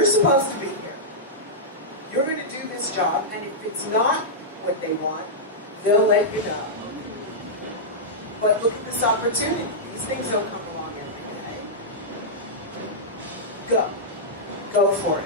you're supposed to be here. You're going to do this job, and if it's not what they want, they'll let you know. But look at this opportunity. These things don't come along every day. Go. Go for it.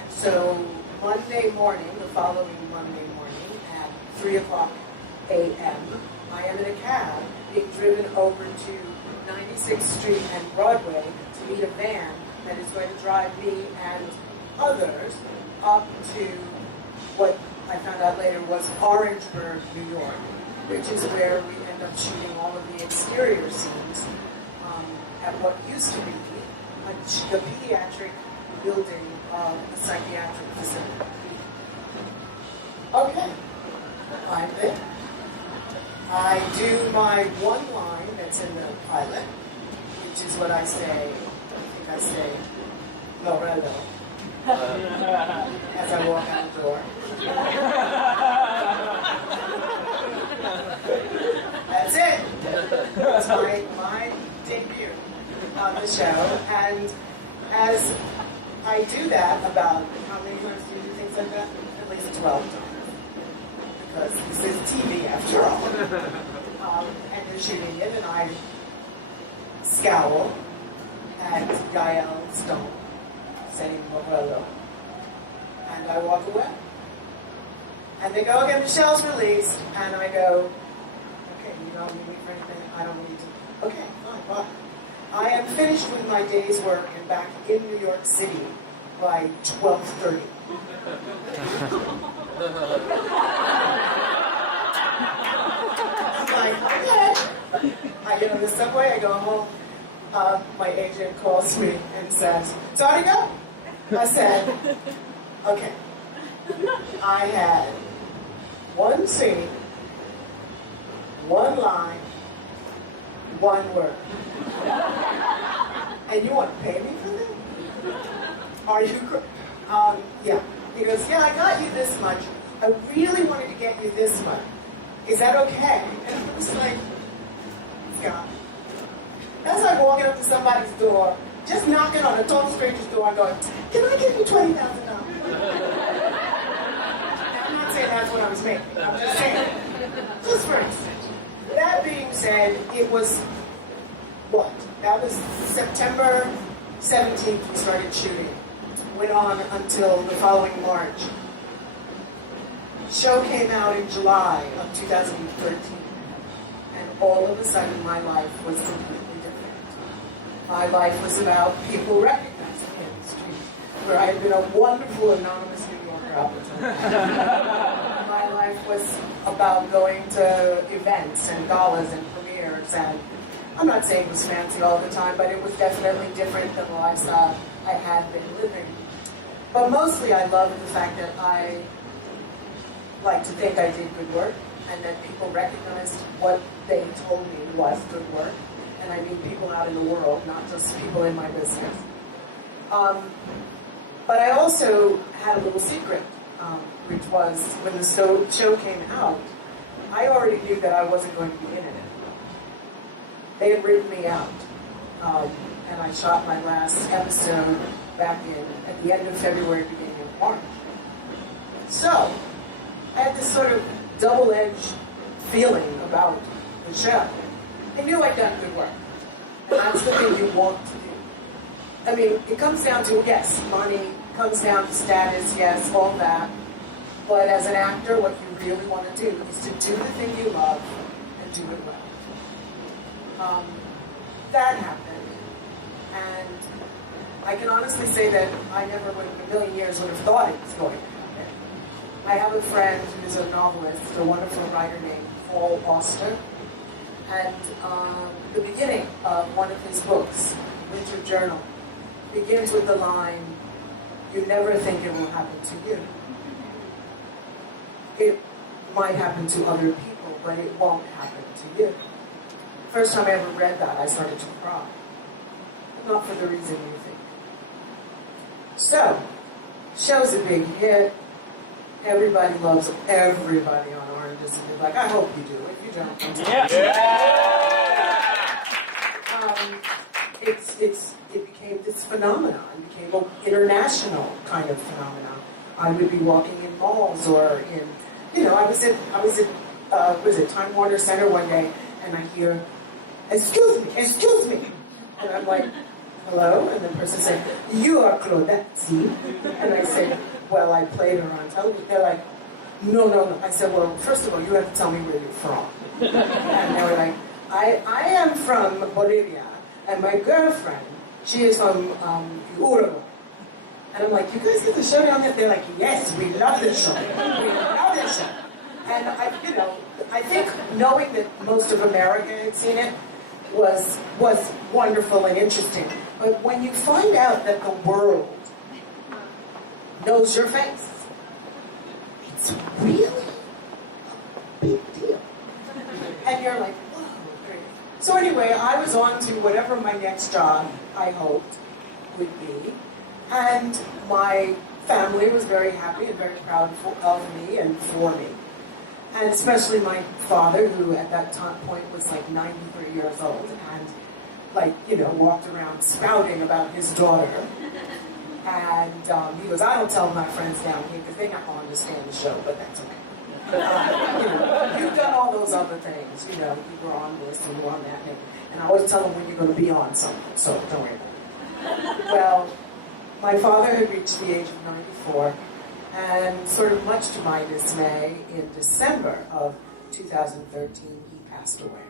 And so Monday morning, the following Monday morning at 3 o'clock a.m., I am in a cab being driven over to 96th Street and Broadway to meet a van that is going to drive me and others up to what I found out later was Orangeburg, New York, which is where we end up shooting all of the exterior scenes at what used to be the pediatric building of a psychiatric facility. Okay, I'm there. I do my one line that's in the pilot, which is what I say, I say, Lorello, as I walk out the door. That's it. That's my debut on the show. And as I do that, about how many times do you do things like that? At least 12 times. Because this is TV after all. And you're shooting it, and I scowl at Gael Stone, saying Morello. And I walk away. And they go, okay, Michelle's released. And I go, okay, you don't need me for anything? I don't need to. Okay, fine, bye. I am finished with my day's work and back in New York City by 12:30. I'm like, okay. I get on the subway, I go home. My agent calls me and says, sorry to go? I said, okay. I had one scene, one line, one word. And you want to pay me for that? Are you yeah. He goes, yeah, I got you this much. I really wanted to get you this much. Is that okay? And I was like, God. That's like walking up to somebody's door, just knocking on a total stranger's door and going, can I give you $20,000? I'm not saying that's what I was making. I'm just saying. Just for instance. That being said, it was, what? That was September 17th we started shooting. Went on until the following March. Show came out in July of 2013. And all of a sudden my life was completely different. My life was about people recognizing me in the street, where I had been a wonderful anonymous New Yorker up until now. My life was about going to events and galas and premieres, and I'm not saying it was fancy all the time, but it was definitely different than the lifestyle I had been living. But mostly I loved the fact that I like to think I did good work, and that people recognized what they told me was good work. And I mean people out in the world, not just people in my business. But I also had a little secret, which was when the show came out, I already knew that I wasn't going to be in it. They had written me out. And I shot my last episode back at the end of February, beginning of March. So, I had this sort of double-edged feeling about the show. I knew I'd done good work. And that's the thing you want to do. I mean, it comes down to, yes, money, comes down to status, yes, all that. But as an actor, what you really want to do is to do the thing you love and do it well. That happened. And I can honestly say that I never would in a million years would have thought it was going to happen. I have a friend who's a novelist, a wonderful writer named Paul Auster. And the beginning of one of his books, Winter Journal, begins with the line, you never think it will happen to you. It might happen to other people, but it won't happen to you. First time I ever read that, I started to cry. Not for the reason you think. So, show's a big hit. Everybody loves everybody on Orange is the New Black. I hope you do. If you don't, I'm sorry. Yeah. It became became this phenomenon. It became an international kind of phenomenon. I would be walking in malls or in, I was at was it Time Warner Center one day, and I hear, excuse me. And I'm like, hello? And the person said, you are Claudette, see? And I said, well, I played her on television. They're like, no. I said, well, first of all, you have to tell me where you're from. And they were like, I am from Bolivia, and my girlfriend, she is from Uruguay. And I'm like, you guys get the show down there? They're like, yes, we love the show. We love the show. And I think knowing that most of America had seen it was wonderful and interesting. But when you find out that the world knows your face, it's really a big deal. And you're like, whoa, great. So anyway, I was on to whatever my next job, I hoped, would be. And my family was very happy and very proud of me and for me. And especially my father, who at that point was like 93 years old and walked around spouting about his daughter. And he goes, I don't tell my friends down here because they're not going to understand the show, but that's okay. You've done all those other things, you were on this and you were on that. And I always tell them when you're going to be on something, so don't worry about it. Well, my father had reached the age of 94, and sort of much to my dismay, in December of 2013, he passed away.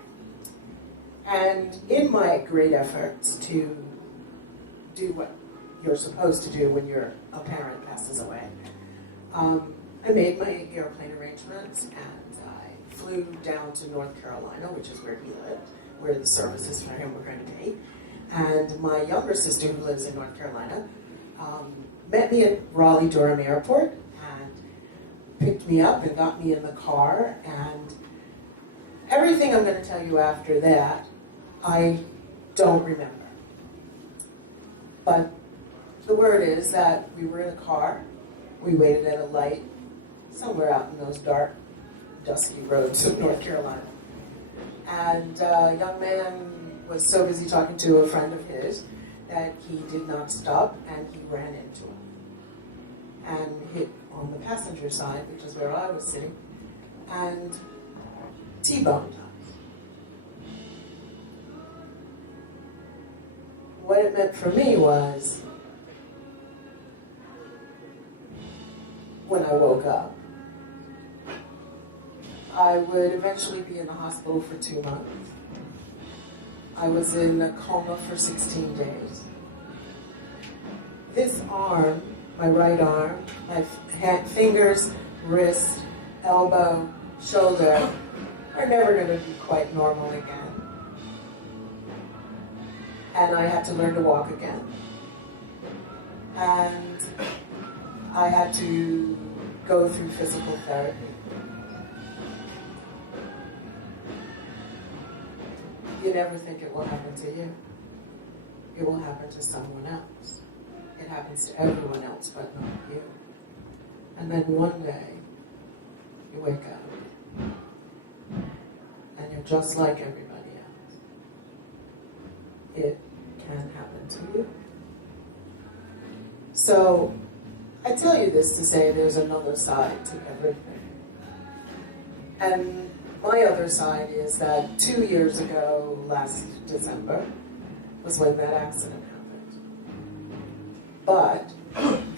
And in my great efforts to do what you're supposed to do when a parent passes away, I made my airplane arrangements, and I flew down to North Carolina, which is where he lived, where the services for him were going to be. And my younger sister, who lives in North Carolina, met me at Raleigh-Durham Airport and picked me up and got me in the car. And everything I'm going to tell you after that, I don't remember. But the word is that we were in a car. We waited at a light somewhere out in those dark, dusty roads of North Carolina. And a young man was so busy talking to a friend of his that he did not stop, and he ran into him and hit on the passenger side, which is where I was sitting, and T-boned us. What it meant for me was, when I woke up, I would eventually be in the hospital for 2 months. I was in a coma for 16 days. This arm, my right arm, my fingers, wrist, elbow, shoulder, are never going to be quite normal again. And I had to learn to walk again. And I had to go through physical therapy. You never think it will happen to you. It will happen to someone else. It happens to everyone else, but not you. And then one day, you wake up, and you're just like everybody else. It can happen to you. So, I tell you this to say there's another side to everything. And my other side is that 2 years ago, last December, was when that accident happened. But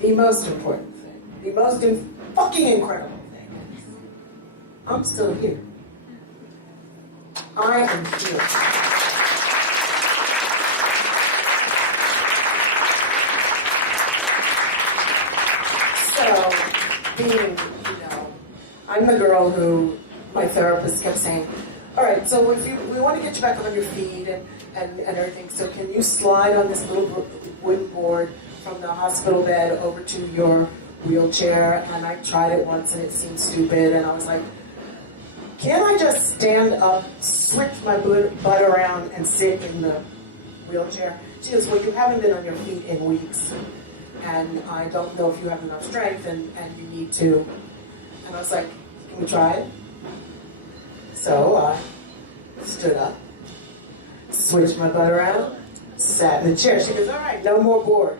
the most important thing, the most fucking incredible thing is, I'm still here. I am here. So, being, I'm the girl who my therapist kept saying, all right, so if we want to get you back on your feet and everything, so can you slide on this little wooden board from the hospital bed over to your wheelchair? And I tried it once and it seemed stupid, and I was like, can't I just stand up, switch my butt around and sit in the wheelchair? She goes, well, you haven't been on your feet in weeks, and I don't know if you have enough strength and you need to. And I was like, can we try it? So I stood up, switched my butt around, sat in the chair. She goes, all right, no more board.